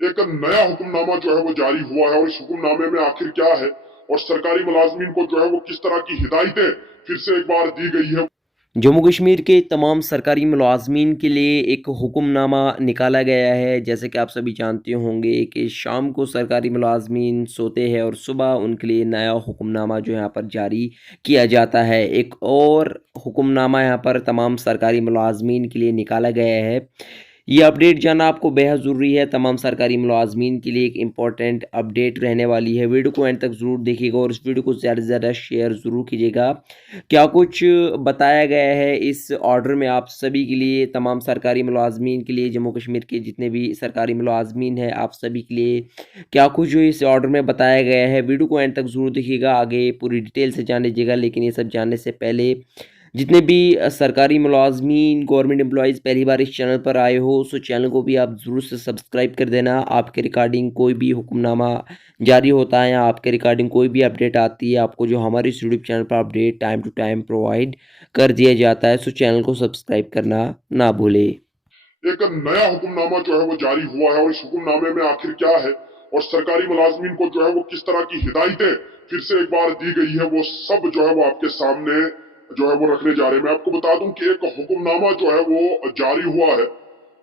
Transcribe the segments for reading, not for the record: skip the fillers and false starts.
एक नया हुक्मनामा जो है वो जारी हुआ है और इस हुक्मनामे में आखिर क्या है और सरकारी मुलाजमीन को जो है वो किस तरह की हिदायतें फिर से एक बार दी गई है। जम्मू कश्मीर के तमाम सरकारी मुलाजमीन के लिए एक हुक्मनामा निकाला गया है। जैसे कि आप सभी जानते होंगे कि शाम को सरकारी मुलाजमीन सोते हैं और सुबह उनके लिए नया हुक्मनामा जो यहाँ पर जारी किया जाता है। एक और हुक्मनामा यहाँ पर तमाम सरकारी मुलाजमीन के लिए निकाला गया है। ये अपडेट जानना आपको बेहद ज़रूरी है। तमाम सरकारी मुलाजमीन के लिए एक इम्पॉर्टेंट अपडेट रहने वाली है। वीडियो को एंड तक ज़रूर देखिएगा और इस वीडियो को ज़्यादा से ज़्यादा शेयर ज़रूर कीजिएगा। क्या कुछ बताया गया है इस ऑर्डर में आप सभी के लिए, तमाम सरकारी मुलाजमीन के लिए, जम्मू कश्मीर के जितने भी सरकारी मुलाजमीन हैं आप सभी के लिए क्या कुछ जो इस ऑर्डर में बताया गया है। वीडियो को एंड तक ज़रूर देखिएगा, आगे पूरी डिटेल से जान लीजिएगा। लेकिन ये सब जानने से पहले जितने भी सरकारी मुलाजमीन, गवर्नमेंट एम्प्लॉयज़ पहली बार इस चैनल पर आए हो सो चैनल को भी आप ज़रूर से सब्सक्राइब कर देना। आपके रिगार्डिंग कोई भी हुक्मनामा जारी होता है या आपके रिगार्डिंग कोई भी अपडेट आती है, आपको जो हमारे इस यूट्यूब चैनल पर update time to time provide कर दिया जाता है। सो चैनल को सब्सक्राइब करना ना भूले। एक नया हुक्मनामा जो है वो जारी हुआ है और इस हुक्मनामे में आखिर क्या है और सरकारी मुलाजमीन को जो है वो किस तरह की हिदायतें फिर से एक बार दी गई है, वो सब जो है वो आपके सामने जो है वो रखने जा रहे हैं। मैं आपको बता दूं कि एक हुक्मनामा जो है वो जारी हुआ है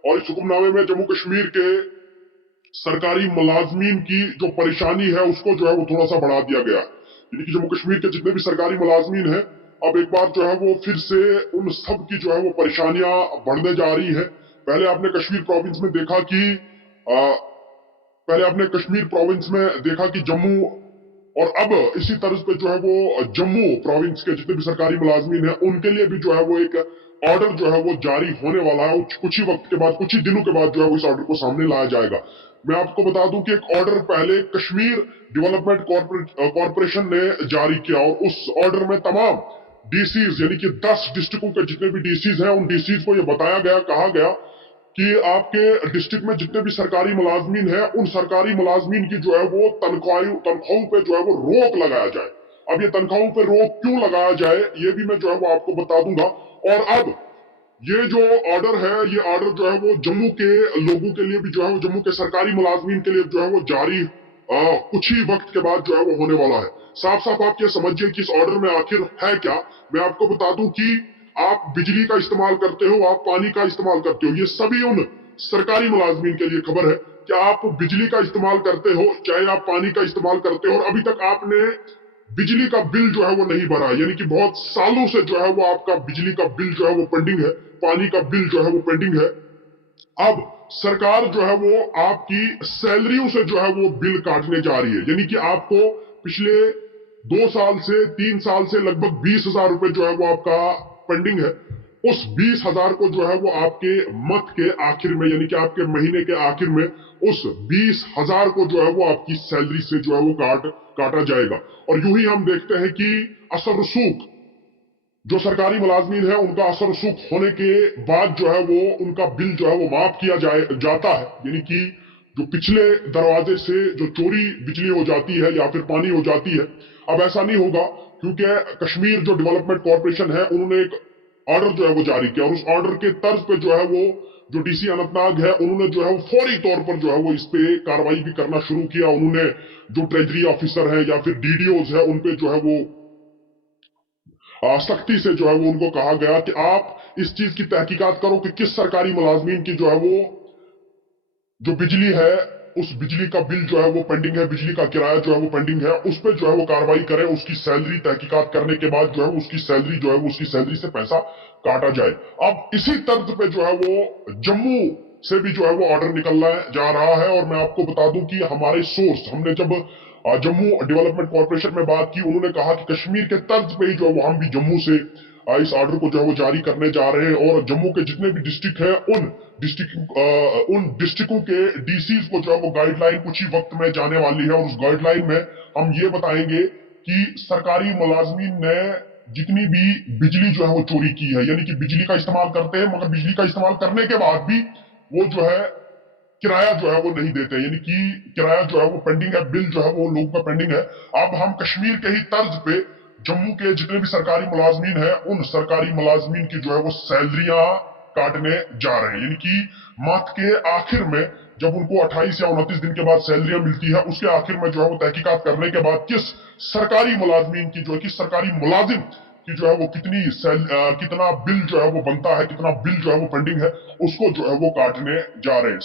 और इस हुक्मनामे में जम्मू कश्मीर के सरकारी मुलाजमीन की जो परेशानी है उसको जो है वो थोड़ा सा बढ़ा दिया गया है। यानी कि जम्मू कश्मीर के जितने भी सरकारी मुलाजमीन हैं अब एक बार जो है वो फिर से उन सब की जो है वो परेशानियां बढ़ने जा रही है। पहले आपने कश्मीर प्रोविंस में देखा कि पहले आपने कश्मीर प्रोविंस में देखा कि जम्मू और अब इसी तर्ज पे जो है वो जम्मू प्रोविंस के जितने भी सरकारी मुलाजमीन हैं उनके लिए भी जो है वो एक ऑर्डर जो है वो जारी होने वाला है। कुछ ही वक्त के बाद, कुछ ही दिनों के बाद जो है वो इस ऑर्डर को सामने लाया जाएगा। मैं आपको बता दूं कि एक ऑर्डर पहले कश्मीर डेवलपमेंट कॉरपोरेशन ने जारी किया और उस ऑर्डर में तमाम डीसीज यानी कि 10 डिस्ट्रिक्टों के जितने भी डीसीज हैं उन डीसीज को यह बताया गया, कहा गया कि आपके डिस्ट्रिक्ट में जितने भी सरकारी मुलाजमीन हैं उन सरकारी मुलाजमीन की जो है वो तनख्वाहों पे जो है वो रोक लगाया जाए। अब ये तनख्वाहों पे रोक क्यों लगाया जाए ये भी मैं जो है वो आपको बता दूंगा। और अब ये जो ऑर्डर है ये ऑर्डर जो है वो जम्मू के लोगों के लिए भी जो है वो जम्मू के सरकारी मुलाजमीन के लिए जो है वो जारी कुछ ही वक्त के बाद जो है वो होने वाला है। साफ साफ आप ये समझिए कि इस ऑर्डर में आखिर है क्या। मैं आपको बता दूं कि आप बिजली का इस्तेमाल करते हो, आप पानी का इस्तेमाल करते हो, ये सभी उन सरकारी मुलाजमीन के लिए खबर है कि आप बिजली का इस्तेमाल करते हो चाहे आप पानी का इस्तेमाल करते हो और अभी तक आपने बिजली का बिल जो है वो नहीं भरा, यानी कि बहुत सालों से जो है वो आपका बिजली का बिल जो है वो पेंडिंग है, पानी का बिल जो है वो पेंडिंग है। अब सरकार जो है वो आपकी सैलरियों से जो है वो बिल काटने जा रही है, यानी कि आपको पिछले 2 साल से 3 साल से लगभग 20,000 रुपए जो है वो आपका पेंडिंग है। उस 20,000 को जो है वो आपके मत के आखिर में यानी कि आपके महीने के आखिर में उस 20,000 को जो है वो आपकी सैलरी से जो है वो काटा जाएगा। और यूं ही हम देखते हैं कि असर रसूख जो सरकारी मुलाजमीन है उनका असर रसूख होने के बाद जो है वो उनका बिल जो है वो माफ किया जाता है, यानी कि जो पिछले दरवाजे से जो चोरी बिजली हो जाती है या फिर पानी हो जाती है अब ऐसा नहीं होगा, क्योंकि कश्मीर जो डेवलपमेंट कॉरपोरेशन है उन्होंने एक ऑर्डर जो है वो जारी किया और उस ऑर्डर के तर्ज पे जो है वो जो डीसी अनंतनाग है उन्होंने जो है वो फौरी तौर पर जो है वो इस पे कार्रवाई भी करना शुरू किया। उन्होंने जो ट्रेजरी ऑफिसर है या फिर डीडीओज है उन पे जो है वो सख्ती से जो है वो उनको कहा गया कि आप इस चीज की तहकीकात करो कि किस सरकारी मुलाजमीन की जो है वो जो बिजली है उस बिजली का बिल जो है वो पेंडिंग है, बिजली का किराया जो है वो पेंडिंग है, उस पर जो है वो कार्रवाई करें, उसकी सैलरी तहकीकात करने के बाद जो है उसकी सैलरी जो है वो उसकी सैलरी से पैसा काटा जाए। अब इसी तर्ज पे जो है वो जम्मू से भी जो है वो ऑर्डर निकलना जा रहा है। और मैं आपको बता दूं कि हमारे सोर्स, हमने जब जम्मू डेवलपमेंट कॉरपोरेशन में बात की उन्होंने कहा कि कश्मीर के तर्ज पे ही जो है वो हम भी जम्मू से इस ऑर्डर को जो है वो जारी करने जा रहे हैं और जम्मू के जितने भी डिस्ट्रिक्ट है उन डिस्ट्रिक्टों के डीसीज को जो है वो गाइडलाइन कुछ ही वक्त में जाने वाली है और उस गाइडलाइन में हम ये बताएंगे कि सरकारी मुलाजमीन ने जितनी भी बिजली जो है वो चोरी की है, यानी कि बिजली का इस्तेमाल करते हैं मगर बिजली का इस्तेमाल करने के बाद भी वो जो है किराया जो है वो नहीं देते, यानी कि किराया जो है वो पेंडिंग है, बिल जो है वो लोगों का पेंडिंग है। अब हम कश्मीर के ही तर्ज पे जम्मू के जितने भी सरकारी मुलाजमीन हैं उन सरकारी मुलाजमीन की जो है वो सैलरियां काटने जा रहे हैं। यानी कि माह के आखिर में जब उनको 28 या 29 दिन के बाद सैलरियां मिलती है, उसके आखिर में जो है वो तहकीकात करने के बाद किस सरकारी मुलाजमीन की जो है, किस सरकारी मुलाजिम की जो है वो कितना बिल जो है वो बनता है, कितना बिल जो है वो पेंडिंग है, उसको जो है वो काटने जा रहे हैं।